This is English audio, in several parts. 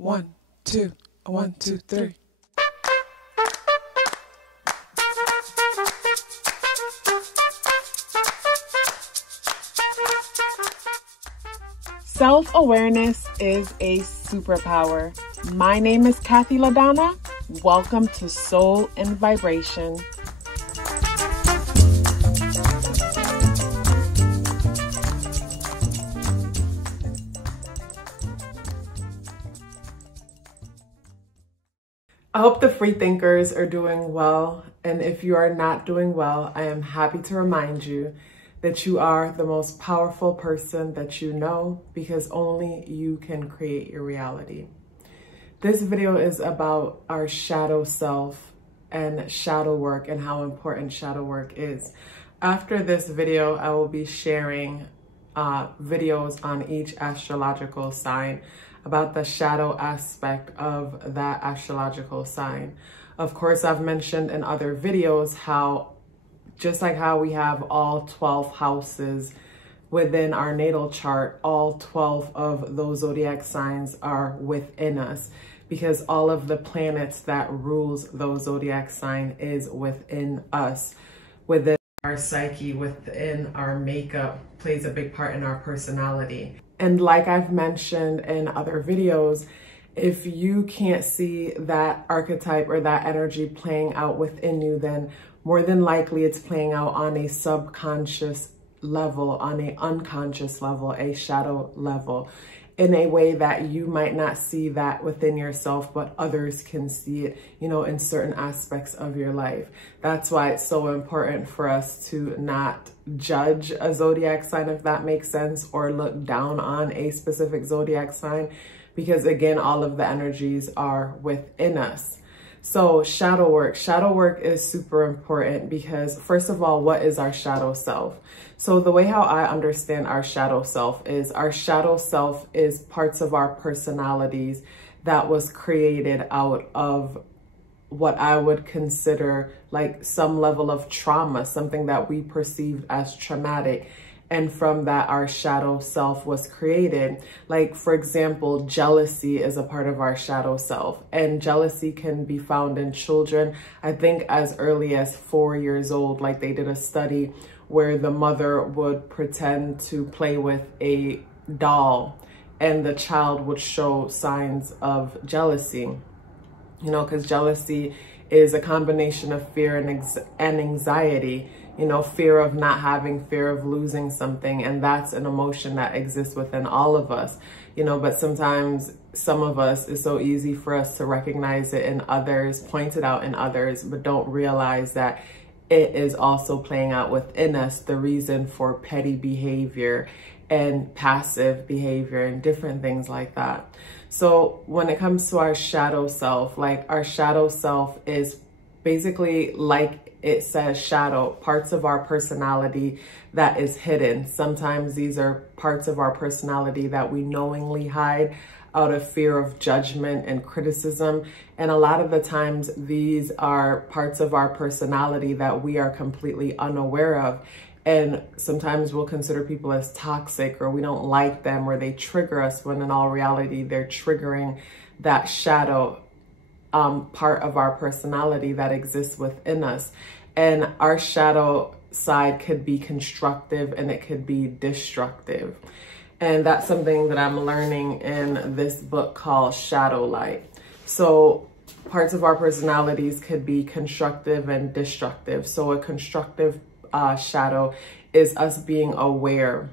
1, 2, 1, 2, 3. Self-awareness is a superpower. My name is KathyLaDonna. Welcome to Soul and Vibration. I hope the free thinkers are doing well. And if you are not doing well, I am happy to remind you that you are the most powerful person that you know, because only you can create your reality. This video is about our shadow self and shadow work and how important shadow work is. After this video, I will be sharing videos on each astrological sign about the shadow aspect of that astrological sign. Of course, I've mentioned in other videos how just like how we have all 12 houses within our natal chart, all 12 of those zodiac signs are within us, because all of the planets that rules those zodiac sign is within us, within our psyche, within our makeup, plays a big part in our personality. And like I've mentioned in other videos, if you can't see that archetype or that energy playing out within you, then more than likely it's playing out on a subconscious level, on an unconscious level, a shadow level, in a way that you might not see that within yourself, but others can see it, in certain aspects of your life. That's why it's so important for us to not judge a zodiac sign, if that makes sense, or look down on a specific zodiac sign, because again, all of the energies are within us. So shadow work is super important because, first of all, what is our shadow self? So the way how I understand our shadow self is parts of our personalities that was created out of what I would consider like some level of trauma, something that we perceived as traumatic. And from that, our shadow self was created. Like, for example, jealousy is a part of our shadow self. And jealousy can be found in children, I think as early as 4 years old. Like, they did a study where the mother would pretend to play with a doll and the child would show signs of jealousy. Because jealousy is a combination of fear and anxiety. Fear of not having, fear of losing something. And that's an emotion that exists within all of us, but sometimes some of us, it's so easy for us to recognize it in others, point it out in others, but don't realize that it is also playing out within us, the reason for petty behavior and passive behavior and different things like that. So when it comes to our shadow self, like our shadow self is basically, like it says, shadow, parts of our personality that is hidden. Sometimes these are parts of our personality that we knowingly hide out of fear of judgment and criticism. And a lot of the times these are parts of our personality that we are completely unaware of. And sometimes we'll consider people as toxic, or we don't like them, or they trigger us, when in all reality, they're triggering that shadow part of our personality that exists within us. And our shadow side could be constructive and it could be destructive. And that's something that I'm learning in this book called Shadow Light. So parts of our personalities could be constructive and destructive. So a constructive shadow is us being aware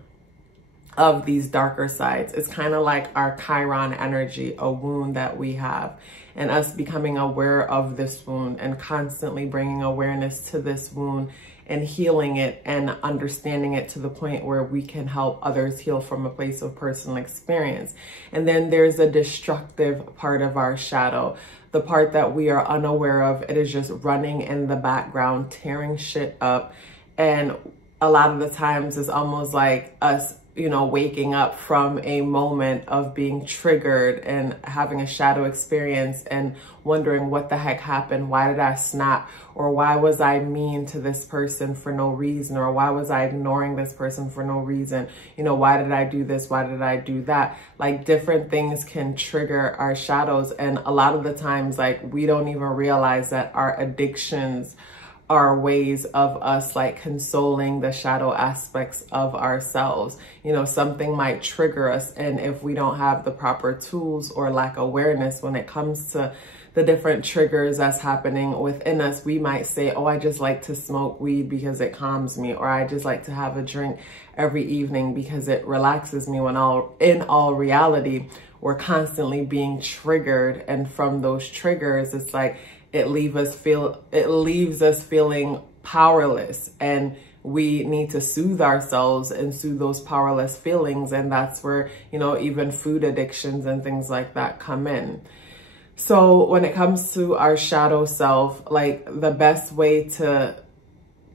of these darker sides. It's kind of like our Chiron energy, a wound that we have, and us becoming aware of this wound and constantly bringing awareness to this wound and healing it and understanding it to the point where we can help others heal from a place of personal experience. And then there's a destructive part of our shadow, the part that we are unaware of. It is just running in the background, tearing shit up. And a lot of the times it's almost like us you know, waking up from a moment of being triggered and having a shadow experience and wondering what the heck happened, why did I snap, or why was I mean to this person for no reason, or why was I ignoring this person for no reason, you know, why did I do this, why did I do that? Like, different things can trigger our shadows, and a lot of the times, like, we don't even realize that our addictions are ways of us like consoling the shadow aspects of ourselves. You know, something might trigger us, and if we don't have the proper tools or lack awareness when it comes to the different triggers that's happening within us, we might say, oh, I just like to smoke weed because it calms me, or I just like to have a drink every evening because it relaxes me, when in all reality, we're constantly being triggered. And from those triggers, it's like, it leaves us feeling powerless, and we need to soothe ourselves and soothe those powerless feelings. And that's where, you know, even food addictions and things like that come in. So when it comes to our shadow self, like, the best way to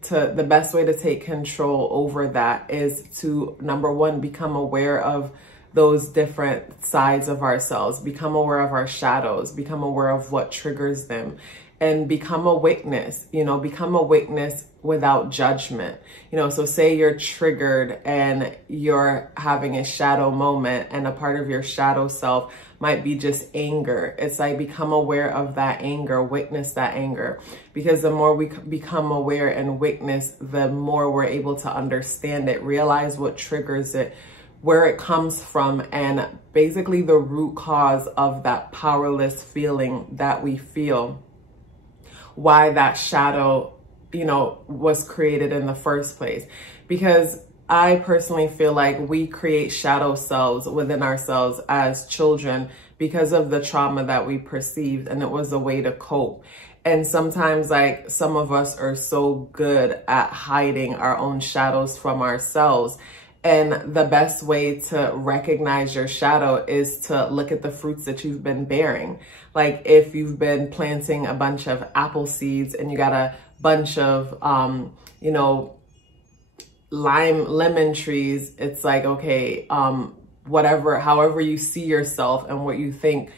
take control over that is to, number one, become aware of those different sides of ourselves, become aware of our shadows, become aware of what triggers them, and become a witness, you know, become a witness without judgment. You know, so say you're triggered and you're having a shadow moment, and a part of your shadow self might be just anger. It's like, become aware of that anger, witness that anger, because the more we become aware and witness, the more we're able to understand it, realize what triggers it, where it comes from, and basically the root cause of that powerless feeling that we feel, why that shadow, you know, was created in the first place. Because I personally feel like we create shadow selves within ourselves as children because of the trauma that we perceived, and it was a way to cope. And sometimes, like, some of us are so good at hiding our own shadows from ourselves. And the best way to recognize your shadow is to look at the fruits that you've been bearing. Like, if you've been planting a bunch of apple seeds and you got a bunch of, you know, lemon trees, it's like, okay, however you see yourself and what you think,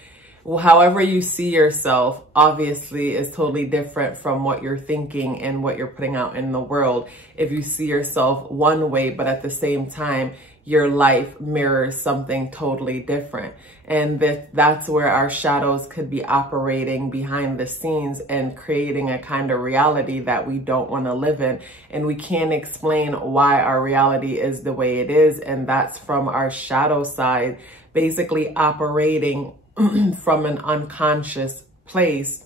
however you see yourself obviously is totally different from what you're thinking and what you're putting out in the world. If you see yourself one way, but at the same time, your life mirrors something totally different. And that's where our shadows could be operating behind the scenes and creating a kind of reality that we don't want to live in. And we can't explain why our reality is the way it is. And that's from our shadow side, basically operating from an unconscious place.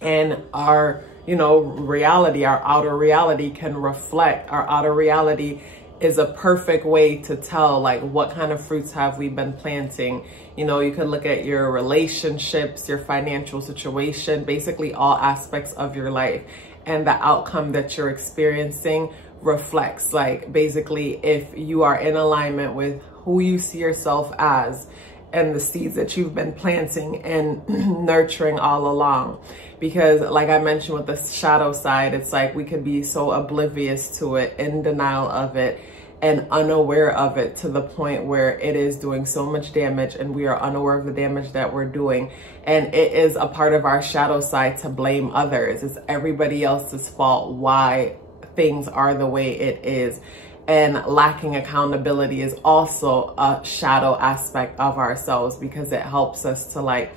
And our, you know, reality, our outer reality can reflect. Our outer reality is a perfect way to tell, like, what kind of fruits have we been planting. You know, you could look at your relationships, your financial situation, basically all aspects of your life, and the outcome that you're experiencing reflects, like, basically if you are in alignment with who you see yourself as and the seeds that you've been planting and nurturing all along. Because like I mentioned with the shadow side, it's like we could be so oblivious to it, in denial of it, and unaware of it to the point where it is doing so much damage, and we are unaware of the damage that we're doing. And it is a part of our shadow side to blame others. It's everybody else's fault why things are the way it is. And lacking accountability is also a shadow aspect of ourselves, because it helps us to, like,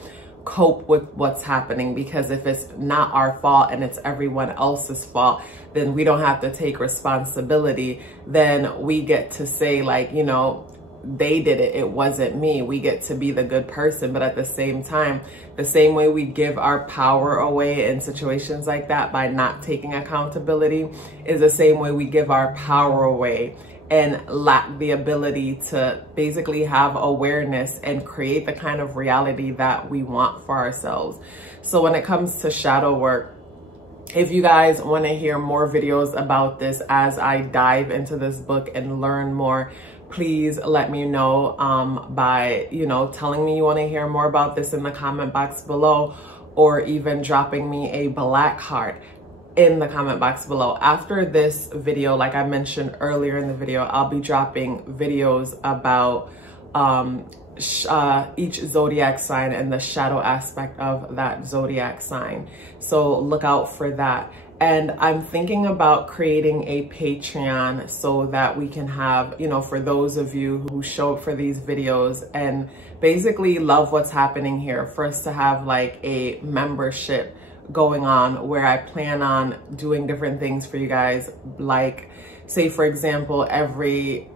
cope with what's happening. Because if it's not our fault and it's everyone else's fault, then we don't have to take responsibility. Then we get to say, like, you know, they did it, it wasn't me. We get to be the good person. But at the same time, the same way we give our power away in situations like that by not taking accountability is the same way we give our power away and lack the ability to basically have awareness and create the kind of reality that we want for ourselves. So when it comes to shadow work, if you guys want to hear more videos about this as I dive into this book and learn more, please let me know by, you know, telling me you want to hear more about this in the comment box below, or even dropping me a black heart. in the comment box below. After this video, like I mentioned earlier in the video, I'll be dropping videos about each zodiac sign and the shadow aspect of that zodiac sign. So look out for that. And I'm thinking about creating a Patreon so that we can have, you know, for those of you who show up for these videos and basically love what's happening here, for us to have like a membership going on where I plan on doing different things for you guys. Like, say for example, every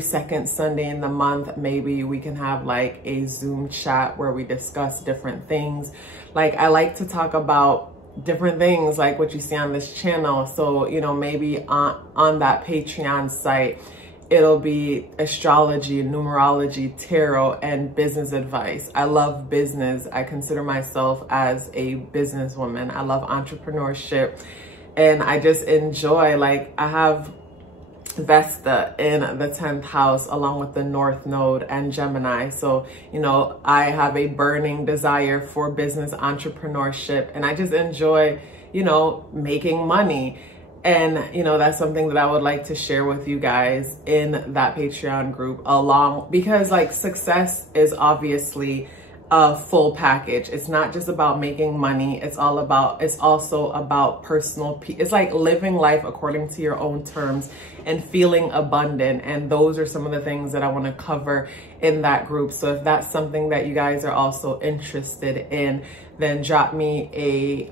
second Sunday in the month, maybe we can have like a Zoom chat where we discuss different things. Like, I like to talk about different things like what you see on this channel. So, you know, maybe on that Patreon site, it'll be astrology, numerology, tarot, and business advice. I love business. I consider myself as a businesswoman. I love entrepreneurship, and I just enjoy, like, I have Vesta in the 10th house along with the North Node and Gemini. So, you know, I have a burning desire for business entrepreneurship, and I just enjoy, you know, making money. And, you know, that's something that I would like to share with you guys in that Patreon group because like success is obviously a full package. It's not just about making money. It's also about personal peace. It's like living life according to your own terms and feeling abundant. And those are some of the things that I want to cover in that group. So if that's something that you guys are also interested in, then drop me a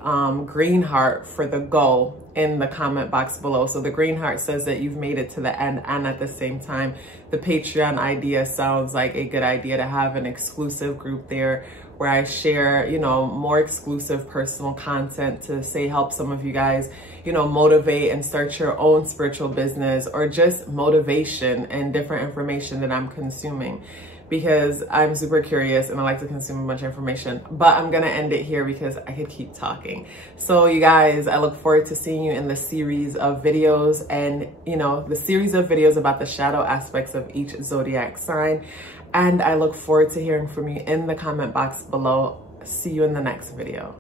green heart for the go in the comment box below. So the green heart says that you've made it to the end, and at the same time, the Patreon idea sounds like a good idea to have an exclusive group there where I share, you know, more exclusive personal content to say help some of you guys, you know, motivate and start your own spiritual business, or just motivation and different information that I'm consuming, because I'm super curious and I like to consume a bunch of information. But I'm gonna end it here because I could keep talking. So you guys, I look forward to seeing you in the series of videos, and you know, the series of videos about the shadow aspects of each zodiac sign. And I look forward to hearing from you in the comment box below. See you in the next video.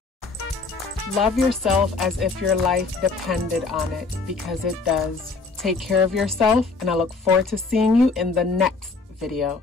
Love yourself as if your life depended on it, because it does. Take care of yourself, and I look forward to seeing you in the next video.